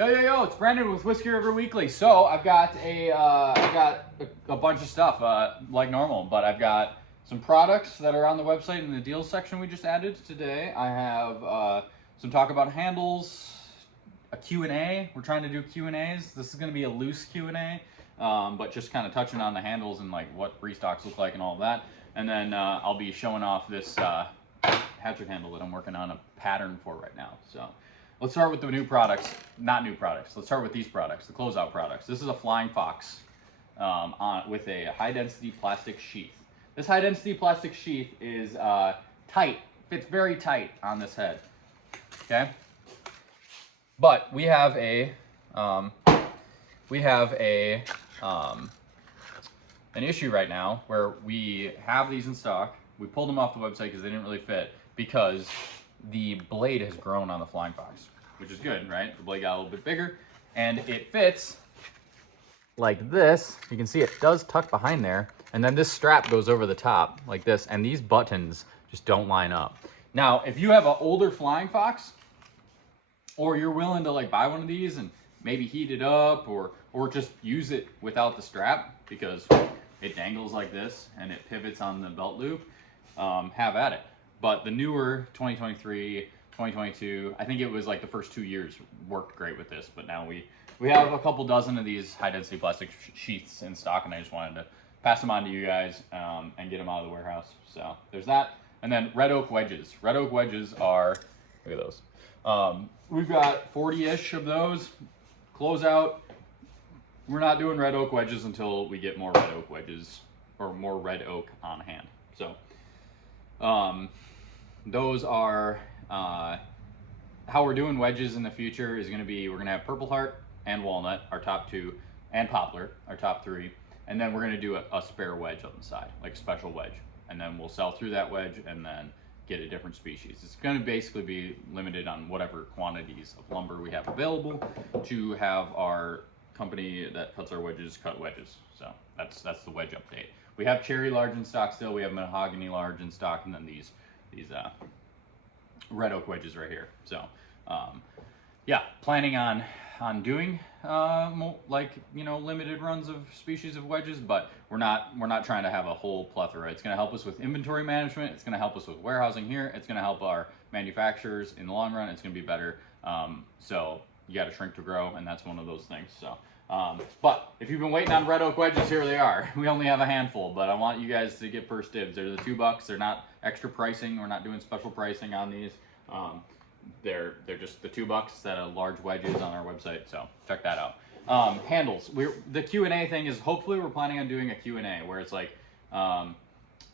Yo, it's Brandon with Whiskey River Weekly. So I've got a bunch of stuff like normal, but I've got some products that are on the website in the deals section we just added today. I have some talk about handles, a Q&A. We're trying to do Q&As. This is going to be a loose Q&A, but just kind of touching on the handles and like what restocks look like and all of that. And then I'll be showing off this hatchet handle that I'm working on a pattern for right now. So let's start with the new products, not new products. Let's start with these products, the Closeout Products. This is a Flying Fox with a high-density plastic sheath. This high-density plastic sheath is tight, fits very tight on this head, okay? But we have an issue right now where we have these in stock. We pulled them off the website because they didn't really fit, because the blade has grown on the Flying Fox, which is good, right? The blade got a little bit bigger, and it fits like this. You can see it does tuck behind there, and then this strap goes over the top like this, and these buttons just don't line up. Now, if you have an older Flying Fox, or you're willing to like buy one of these and maybe heat it up, or just use it without the strap because it dangles like this and it pivots on the belt loop, have at it. But the newer 2023, 2022, I think it was like the first 2 years worked great with this, but now we have a couple dozen of these high-density plastic sheaths in stock, and I just wanted to pass them on to you guys and get them out of the warehouse. So there's that. And then red oak wedges. Red oak wedges are, look at those. We've got 40-ish of those. Closeout. We're not doing red oak wedges until we get more red oak wedges, or more red oak on hand. So those are how we're doing wedges in the future is going to be, we're going to have Purple Heart and Walnut, our top two, and Poplar, our top three, and then we're going to do a spare wedge on the side, like a special wedge, and then we'll sell through that wedge and then get a different species. It's going to basically be limited on whatever quantities of lumber we have available to have our company that cuts our wedges cut wedges. So that's the wedge update. We have cherry large in stock still. We have mahogany large in stock, and then these red oak wedges right here. So yeah, planning on doing like, you know, limited runs of species of wedges, but we're not trying to have a whole plethora. It's going to help us with inventory management. It's going to help us with warehousing here. It's going to help our manufacturers in the long run. It's going to be better. So you got to shrink to grow, and that's one of those things. So but if you've been waiting on red oak wedges, here they are. We only have a handful, but I want you guys to get first dibs. They're the $2. They're not extra pricing. We're not doing special pricing on these. They're just the $2 that a large wedge is on our website. So check that out. Handles. The Q&A thing is, hopefully we're planning on doing a Q&A where it's like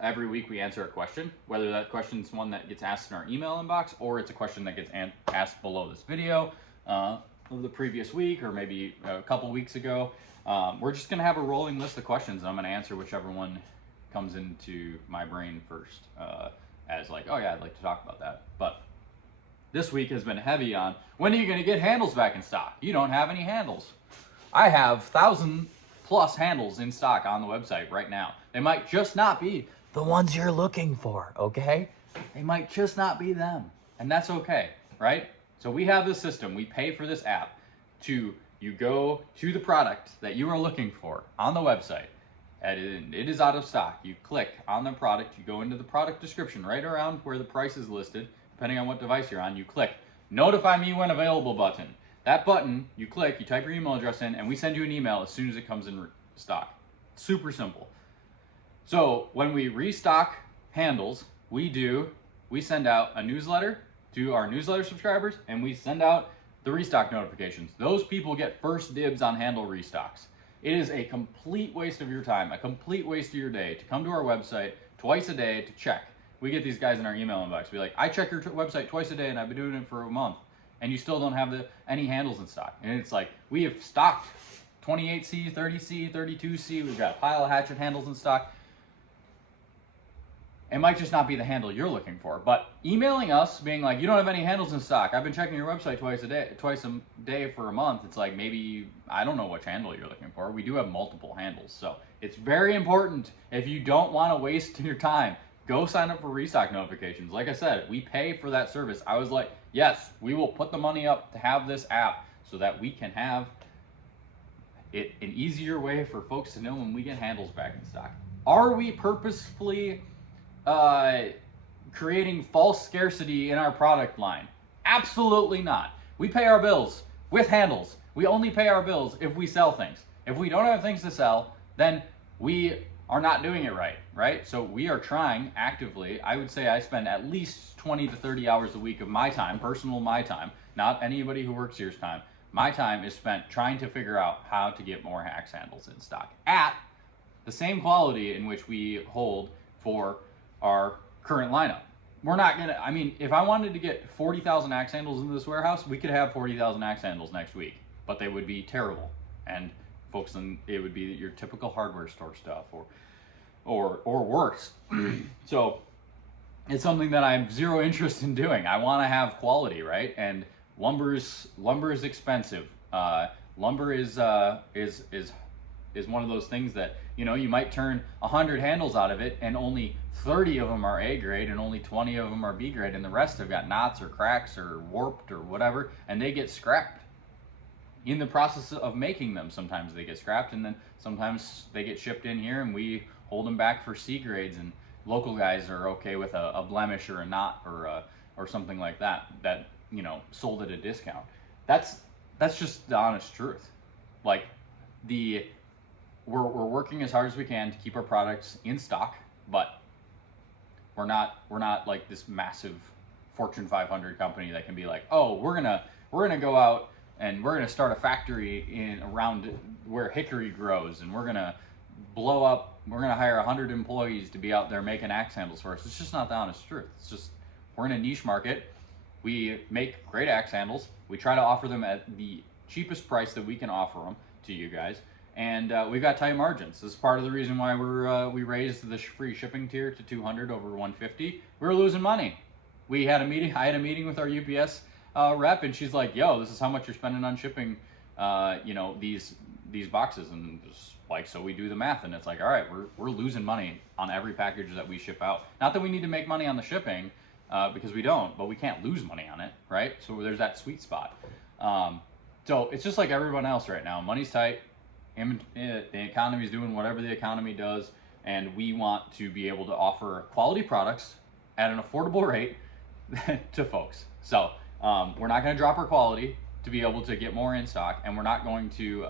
every week we answer a question, whether that question is one that gets asked in our email inbox or it's a question that gets asked below this video of the previous week, or maybe a couple weeks ago. We're just going to have a rolling list of questions, and I'm going to answer whichever one comes into my brain first, as like, oh yeah, I'd like to talk about that. But this week has been heavy on, when are you going to get handles back in stock? You don't have any handles. I have 1,000+ handles in stock on the website right now. They might just not be the ones you're looking for, okay? They might just not be them, and that's okay, right? So we have this system. We pay for this app you go to the product that you are looking for on the website, and it is out of stock. You click on the product, you go into the product description right around where the price is listed, depending on what device you're on. You click notify me when available button. That button, you click, you type your email address in, and we send you an email as soon as it comes in stock. Super simple. So when we restock handles, we send out a newsletter to our newsletter subscribers, and we send out the restock notifications. Those people get first dibs on handle restocks. It is a complete waste of your time, a complete waste of your day to come to our website twice a day to check. We get these guys in our email inbox. Be like, I check your website twice a day and I've been doing it for a month, and you still don't have any handles in stock. And it's like, we have stocked 28C, 30C, 32C. We've got a pile of hatchet handles in stock. It might just not be the handle you're looking for, but emailing us being like, you don't have any handles in stock, I've been checking your website twice a day for a month. It's like, maybe, I don't know which handle you're looking for. We do have multiple handles. So it's very important. If you don't want to waste your time, go sign up for restock notifications. Like I said, we pay for that service. I was like, yes, we will put the money up to have this app so that we can have an easier way for folks to know when we get handles back in stock. Are we purposefully creating false scarcity in our product line? Absolutely not. We pay our bills with handles. We only pay our bills if we sell things. If we don't have things to sell, then we are not doing it right? So we are trying actively. I would say I spend at least 20 to 30 hours a week of my time, personal my time, not anybody who works here's time. My time is spent trying to figure out how to get more axe handles in stock at the same quality in which we hold for our current lineup. We're not gonna, I mean, if I wanted to get 40,000 axe handles into this warehouse, we could have 40,000 axe handles next week, but they would be terrible. And folks, then it would be your typical hardware store stuff or worse. So it's something that I have zero interest in doing. I want to have quality, right? And lumber is expensive. Lumber is one of those things that, you know, you might turn 100 handles out of it and only 30 of them are A grade and only 20 of them are B grade, and the rest have got knots or cracks or warped or whatever, and they get scrapped. In the process of making them, sometimes they get scrapped, and then sometimes they get shipped in here and we hold them back for C grades, and local guys are okay with a blemish or a knot or something like that, you know, sold at a discount. That's just the honest truth. Like, we're working as hard as we can to keep our products in stock, but we're not like this massive Fortune 500 company that can be like, oh, we're gonna go out and we're gonna start a factory in around where hickory grows, and we're gonna hire 100 employees to be out there making axe handles for us. It's just not the honest truth. It's just, we're in a niche market. We make great axe handles. We try to offer them at the cheapest price that we can offer them to you guys, and we've got tight margins. This is part of the reason why we raised the free shipping tier to 200 over 150. We were losing money. I had a meeting with our UPS rep, and she's like, yo, this is how much you're spending on shipping you know, these boxes, and just like, so we do the math, and it's like, all right, we're losing money on every package that we ship out. Not that we need to make money on the shipping, because we don't, but we can't lose money on it, right? So there's that sweet spot. So it's just like everyone else right now. Money's tight, the economy's doing whatever the economy does, and we want to be able to offer quality products at an affordable rate to folks. So we're not going to drop our quality to be able to get more in stock, and we're not going to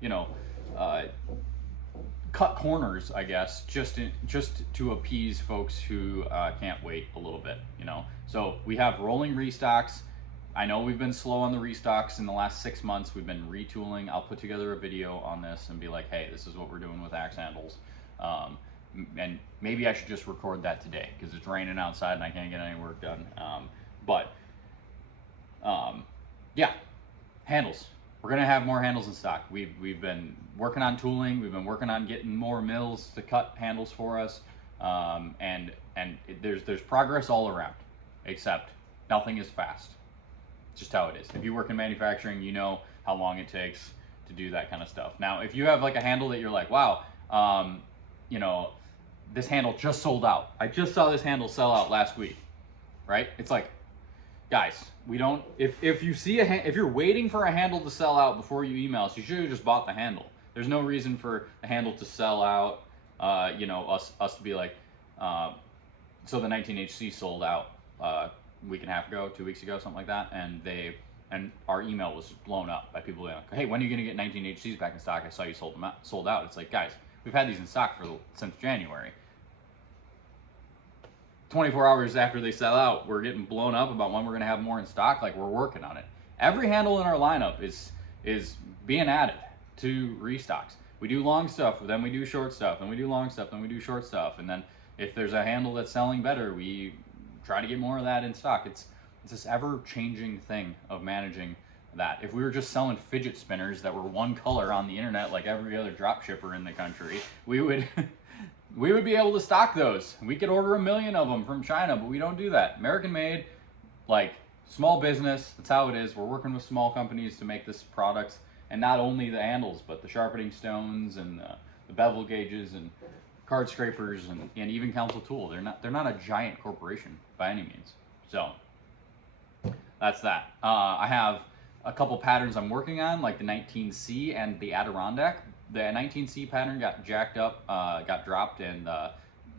you know, cut corners, I guess, just to appease folks who can't wait a little bit, you know. So we have rolling restocks. I know we've been slow on the restocks in the last 6 months. We've been retooling. I'll put together a video on this and be like, hey, this is what we're doing with axe handles. And maybe I should just record that today because it's raining outside and I can't get any work done. Yeah, handles. We're gonna have more handles in stock. We've been working on tooling. We've been working on getting more mills to cut handles for us. And there's progress all around, except nothing is fast. It's just how it is. If you work in manufacturing, you know how long it takes to do that kind of stuff. Now, if you have like a handle that you're like, wow, you know, this handle just sold out. I just saw this handle sell out last week, right? It's like, guys, we don't, if you see if you're waiting for a handle to sell out before you email us, you should have just bought the handle. There's no reason for a handle to sell out, you know, us to be like, so the 19HC sold out a week and a half ago, 2 weeks ago, something like that, and our email was blown up by people like, hey, when are you gonna get 19HCs back in stock? I saw you sold out. It's like, guys, we've had these in stock since January. 24 hours after they sell out, we're getting blown up about when we're going to have more in stock. Like, we're working on it. Every handle in our lineup is being added to restocks. We do long stuff, then we do short stuff, then we do long stuff, then we do short stuff, and then if there's a handle that's selling better, we try to get more of that in stock. It's this ever-changing thing of managing that. If we were just selling fidget spinners that were one color on the internet like every other drop shipper in the country, we would we would be able to stock those. We could order 1 million of them from China, but we don't do that. American made, like, small business. That's how it is. We're working with small companies to make this products, and not only the handles, but the sharpening stones and the bevel gauges and card scrapers and even Council Tool. They're not a giant corporation by any means. So that's that. I have a couple patterns I'm working on, like the 19C and the Adirondack. The 19C pattern got jacked up, got dropped, and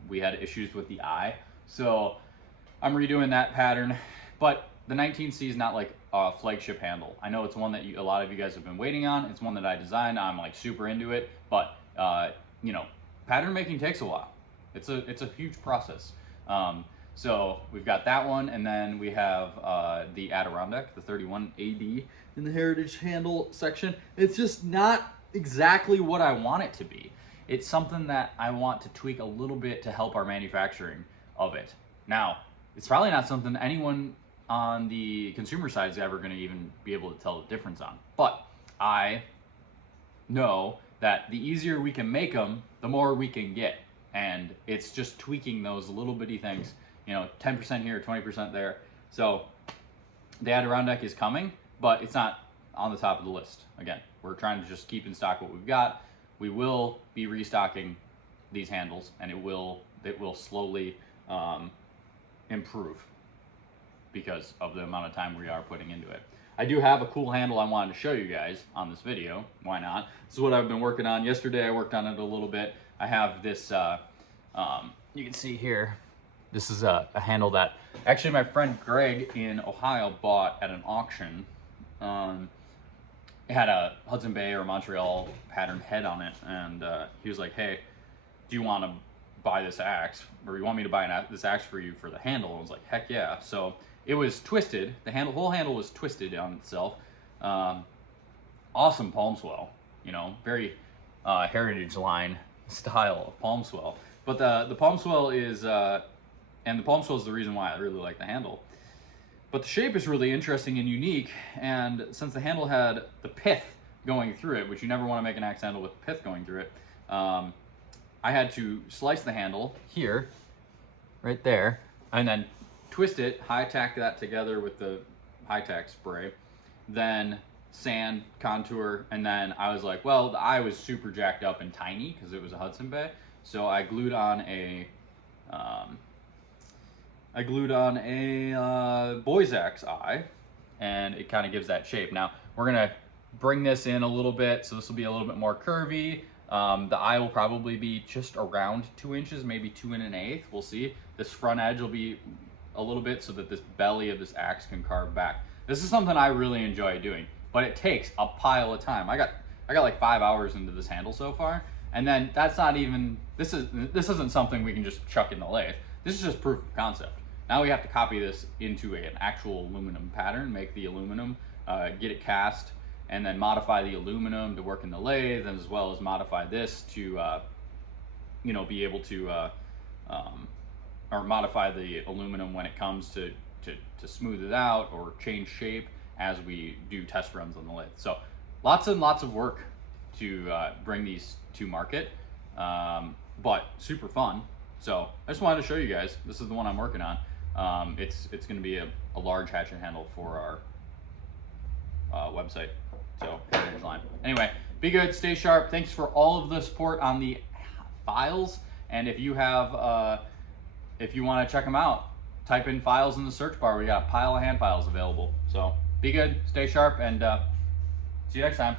we had issues with the eye. So I'm redoing that pattern. But the 19C is not like a flagship handle. I know it's one that a lot of you guys have been waiting on. It's one that I designed. I'm like super into it. But you know, pattern making takes a while. It's a huge process. So we've got that one, and then we have the Adirondack, the 31 AD in the heritage handle section. It's just not exactly what I want it to be. It's something that I want to tweak a little bit to help our manufacturing of it. Now, it's probably not something anyone on the consumer side is ever going to even be able to tell the difference on. But I know that the easier we can make them, the more we can get. And it's just tweaking those little bitty things, you know, 10% here, 20% there. So the Adirondack is coming, but it's not on the top of the list. Again, we're trying to just keep in stock what we've got. We will be restocking these handles, and it will slowly improve because of the amount of time we are putting into it. I do have a cool handle I wanted to show you guys on this video. Why not? This is what I've been working on. Yesterday I worked on it a little bit. I have this, you can see here, this is a handle that actually my friend Greg in Ohio bought at an auction. It had a Hudson Bay or Montreal pattern head on it, and he was like, hey, do you want to buy this axe, or you want me to buy this axe for you for the handle? I was like, heck yeah. So it was twisted. The whole handle was twisted on itself. Awesome palm swell, you know, very heritage line style of palm swell. But the palm swell is, and the palm swell is the reason why I really like the handle. But the shape is really interesting and unique, and since the handle had the pith going through it, which you never want to make an axe handle with pith going through it, I had to slice the handle here, right there, and then twist it, high tack that together with the high tack spray, then sand, contour, and then I was like, well, the eye was super jacked up and tiny because it was a Hudson Bay, so I glued on a boy's axe eye, and it kind of gives that shape. Now we're gonna bring this in a little bit, so this will be a little bit more curvy. The eye will probably be just around 2 inches, maybe 2 1/8. We'll see. This front edge will be a little bit so that this belly of this axe can carve back. This is something I really enjoy doing, but it takes a pile of time. I got like 5 hours into this handle so far, and then that's not even, this isn't something we can just chuck in the lathe. This is just proof of concept. Now we have to copy this into an actual aluminum pattern, make the aluminum, get it cast, and then modify the aluminum to work in the lathe, as well as modify this to, you know, be able to, or modify the aluminum when it comes to smooth it out or change shape as we do test runs on the lathe. So lots and lots of work to bring these to market, but super fun. So I just wanted to show you guys, this is the one I'm working on. It's going to be a large hatchet handle for our website. So heritage line. Anyway, be good, stay sharp. Thanks for all of the support on the files. And if you have, if you want to check them out, type in files in the search bar. We got a pile of hand files available. So be good, stay sharp, and see you next time.